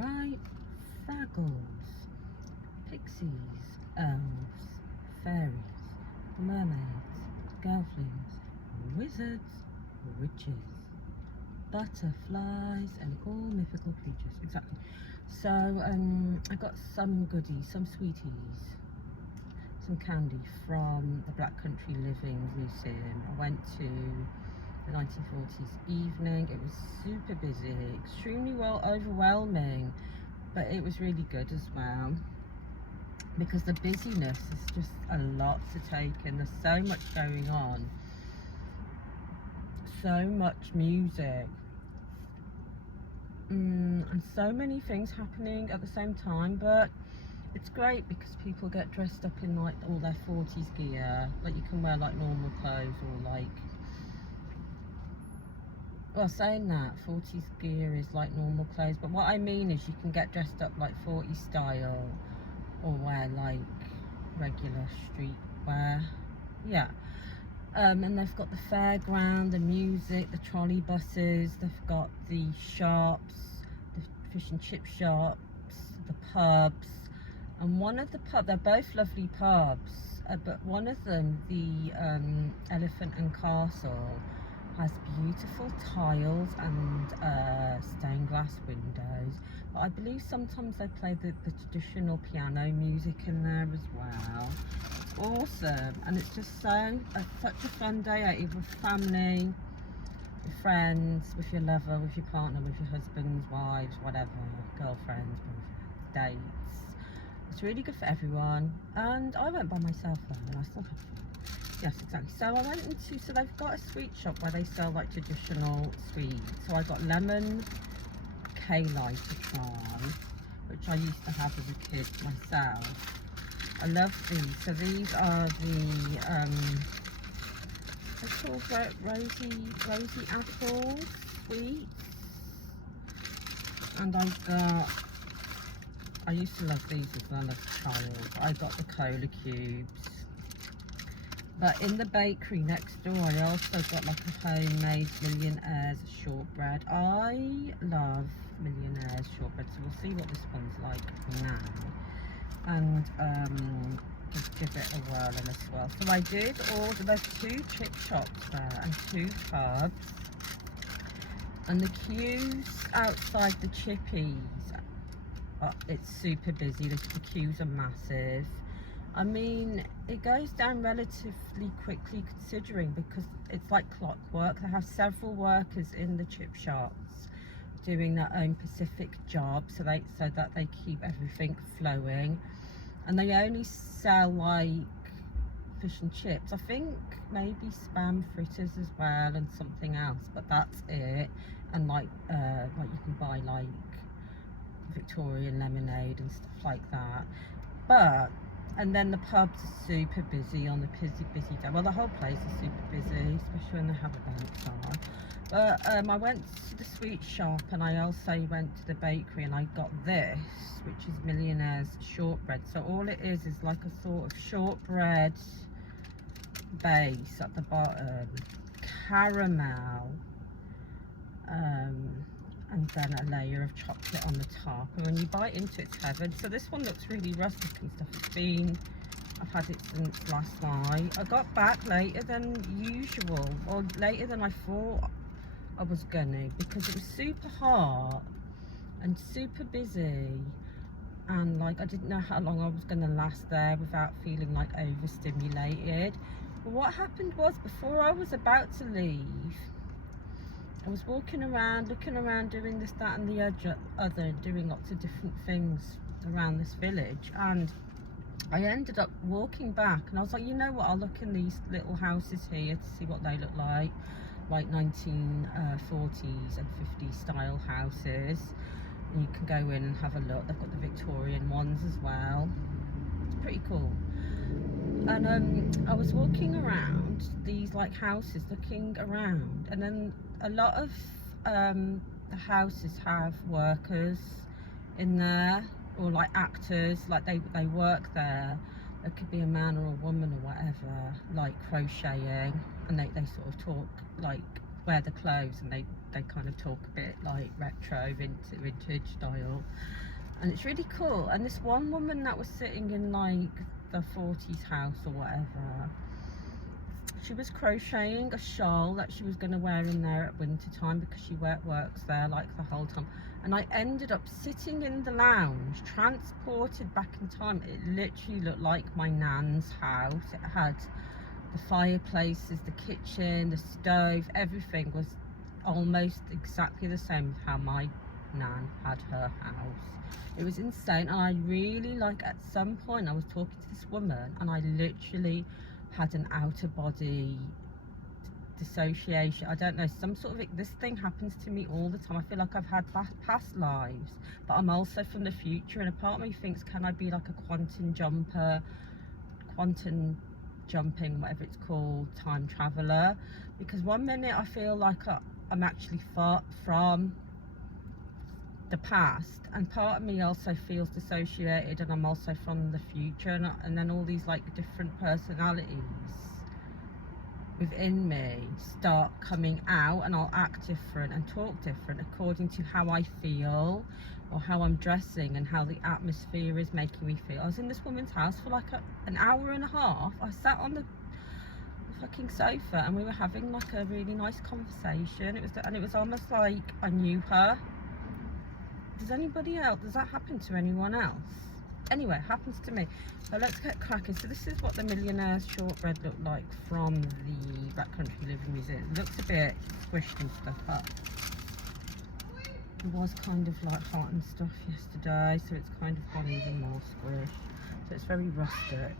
Alright, Fraggles, Pixies, Elves, Fairies, Mermaids, Gelflings, Wizards, Witches, Butterflies, and all mythical creatures. Exactly. So I got some goodies, some sweeties, some candy from the Black Country Living Museum. I went to the 1940s evening. It was super busy, extremely overwhelming, but it was really good as well, because the busyness is just a lot to take in. There's so much going on, so much music, and so many things happening at the same time. But it's great because people get dressed up in like all their 40s gear. Like you can wear like normal clothes, or like, well, saying that, 40s gear is like normal clothes, but what I mean is you can get dressed up like 40s style, or wear like regular street wear. Yeah. And they've got the fairground, the music, the trolley buses, they've got the shops, the fish and chip shops, the pubs, and one of the they're both lovely pubs, but one of them, the Elephant and Castle, has beautiful tiles and stained glass windows. But I believe sometimes they play the traditional piano music in there as well. Awesome, and it's just such a fun day out, either with family, with friends, with your lover, with your partner, with your husbands, wives, whatever, girlfriends, boyfriends, dates. It's really good for everyone, and I went by myself there and I still had fun. Yes, exactly. So I went into, so they've got a sweet shop where they sell like traditional sweets. So I got lemon K-Light to try, which I used to have as a kid myself. I love these. So these are the they're called rosy apple sweets. And I used to love these as well as a child. I got the cola cubes. But in the bakery next door, I also got like a homemade Millionaires shortbread. I love Millionaires shortbread, so we'll see what this one's like now. And just give it a whirl and a swirl. So I did order, there's 2 chip shops there and 2 pubs, and the queues outside the chippies, it's super busy. The queues are massive. I mean, it goes down relatively quickly considering, because it's like clockwork. They have several workers in the chip shops doing their own specific job, so that they keep everything flowing. And they only sell like fish and chips, I think maybe spam fritters as well, and something else, but that's it. And like you can buy like Victorian lemonade and stuff like that. But and then the pubs are super busy on the busy day. Well, the whole place is super busy, especially when they have events on. But I went to the sweet shop, and I also went to the bakery, and I got this, which is Millionaires shortbread. So all it is like a sort of shortbread base at the bottom, caramel, and then a layer of chocolate on the top, and when you bite into it, it's heaven. So this one looks really rustic and stuff. I've had it since last night. I got back later than usual, or later than I thought I was gonna, because it was super hot and super busy, and like I didn't know how long I was gonna last there without feeling like overstimulated. But what happened was, before I was about to leave, I was walking around, looking around, doing this, that and the other, doing lots of different things around this village, and I ended up walking back, and I was like, you know what, I'll look in these little houses here to see what they look like 1940s and 50s style houses, and you can go in and have a look. They've got the Victorian ones as well. It's pretty cool. And I was walking around these like houses, looking around, and then a lot of the houses have workers in there, or like actors, like they work there. It could be a man or a woman or whatever, like crocheting, and they sort of talk like wear the clothes, and they kind of talk a bit like retro, vintage style, and it's really cool. And this one woman that was sitting in like the 40s house or whatever, she was crocheting a shawl that she was going to wear in there at winter time, because she works there like the whole time. And I ended up sitting in the lounge, transported back in time. It literally looked like my nan's house. It had the fireplaces, the kitchen, the stove, everything was almost exactly the same as how my nan had her house. It was insane. And I really, like, at some point I was talking to this woman and I literally had an outer body dissociation. I don't know, some sort of, this thing happens to me all the time. I feel like I've had past lives, but I'm also from the future, and a part of me thinks, can I be like a quantum jumping, whatever it's called, time traveler? Because one minute I feel like I'm actually far from the past, and part of me also feels dissociated, and I'm also from the future, and then all these like different personalities within me start coming out, and I'll act different and talk different according to how I feel, or how I'm dressing, and how the atmosphere is making me feel. I was in this woman's house for like an hour and a half. I sat on the fucking sofa and we were having like a really nice conversation. It was almost like I knew her. Does that happen to anyone else? Anyway, it happens to me. So let's get cracking. So this is what the Millionaires shortbread looked like from the Black Country Living Museum. It looks a bit squished and stuff up. It was kind of like hot and stuff yesterday, so it's kind of gone even more squished. So it's very rustic,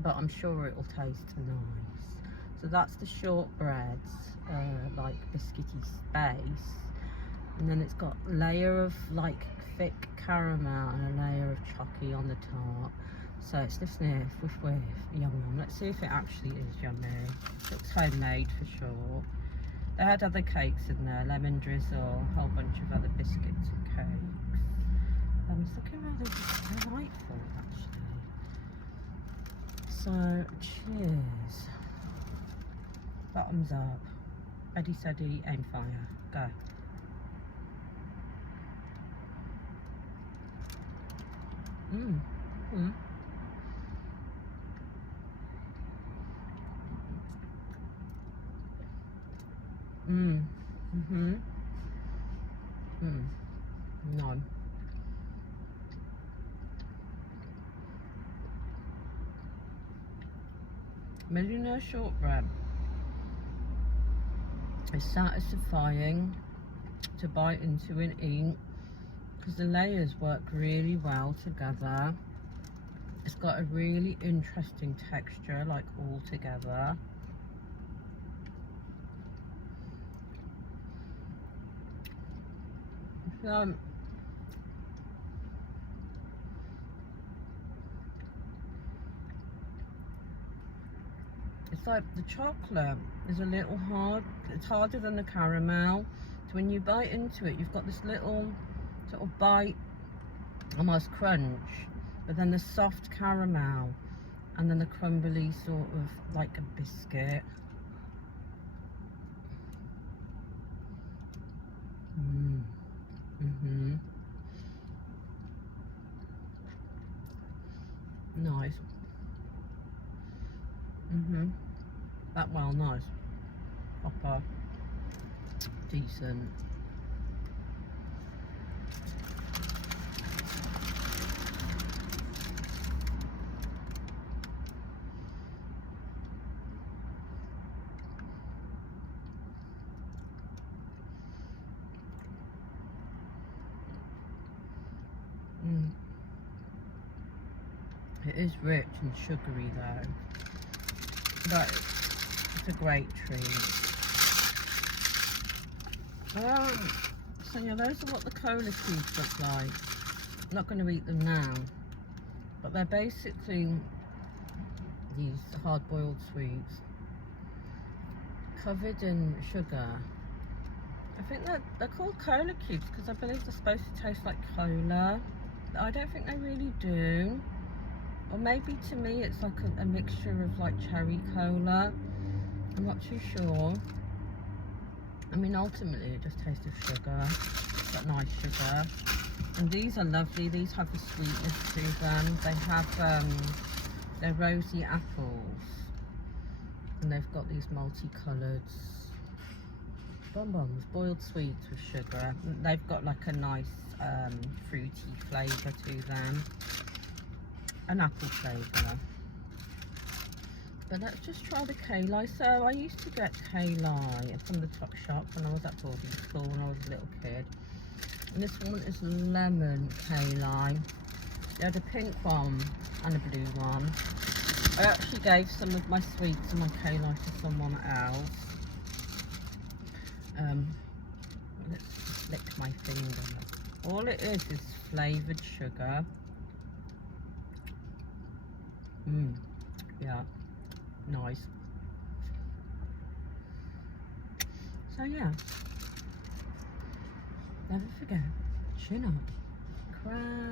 but I'm sure it will taste nice. So that's the shortbreads, like biscuity space. And then it's got a layer of like thick caramel and a layer of chocolate on the top. So it's this sniff, whiff, yum yum. Let's see if it actually is yummy. It looks homemade for sure. They had other cakes in there, lemon drizzle, a whole bunch of other biscuits and cakes. It's looking rather delightful actually. So cheers. Bottoms up. Ready, steady, aim, fire. Go. Mm. Mm. Mm. Mm-hmm. Mm. No. Millionaire shortbread is satisfying to bite into and eat, because the layers work really well together. It's got a really interesting texture, like all together. It's like the chocolate is a little hard. It's harder than the caramel. So when you bite into it, you've got this little sort of bite, almost crunch, but then the soft caramel, and then the crumbly sort of like a biscuit. Mm. Mm-hmm. Nice. Mm-hmm. That well, nice. Proper. Decent. Mm. It is rich and sugary though, but it's a great treat. So yeah, those are what the cola cubes look like. I'm not going to eat them now, but they're basically these hard-boiled sweets covered in sugar. I think they're called cola cubes because I believe they're supposed to taste like cola. I don't think they really do. Or maybe to me it's like a mixture of like cherry cola. I'm not too sure. I mean, ultimately it just tastes of sugar, but nice sugar. And these are lovely. These have the sweetness to them. They have, they're rosy apples. And they've got these multicoloured bonbons, boiled sweets with sugar. They've got like a nice fruity flavour to them. An apple flavour. But let's just try the kale. So I used to get kale from the Top Shop when I was at boarding school when I was a little kid. And this one is lemon kale. They had a pink one and a blue one. I actually gave some of my sweets and my kale to someone else. Let's lick my finger. All it is flavoured sugar. Yeah, nice. So yeah, never forget, chin up, cry.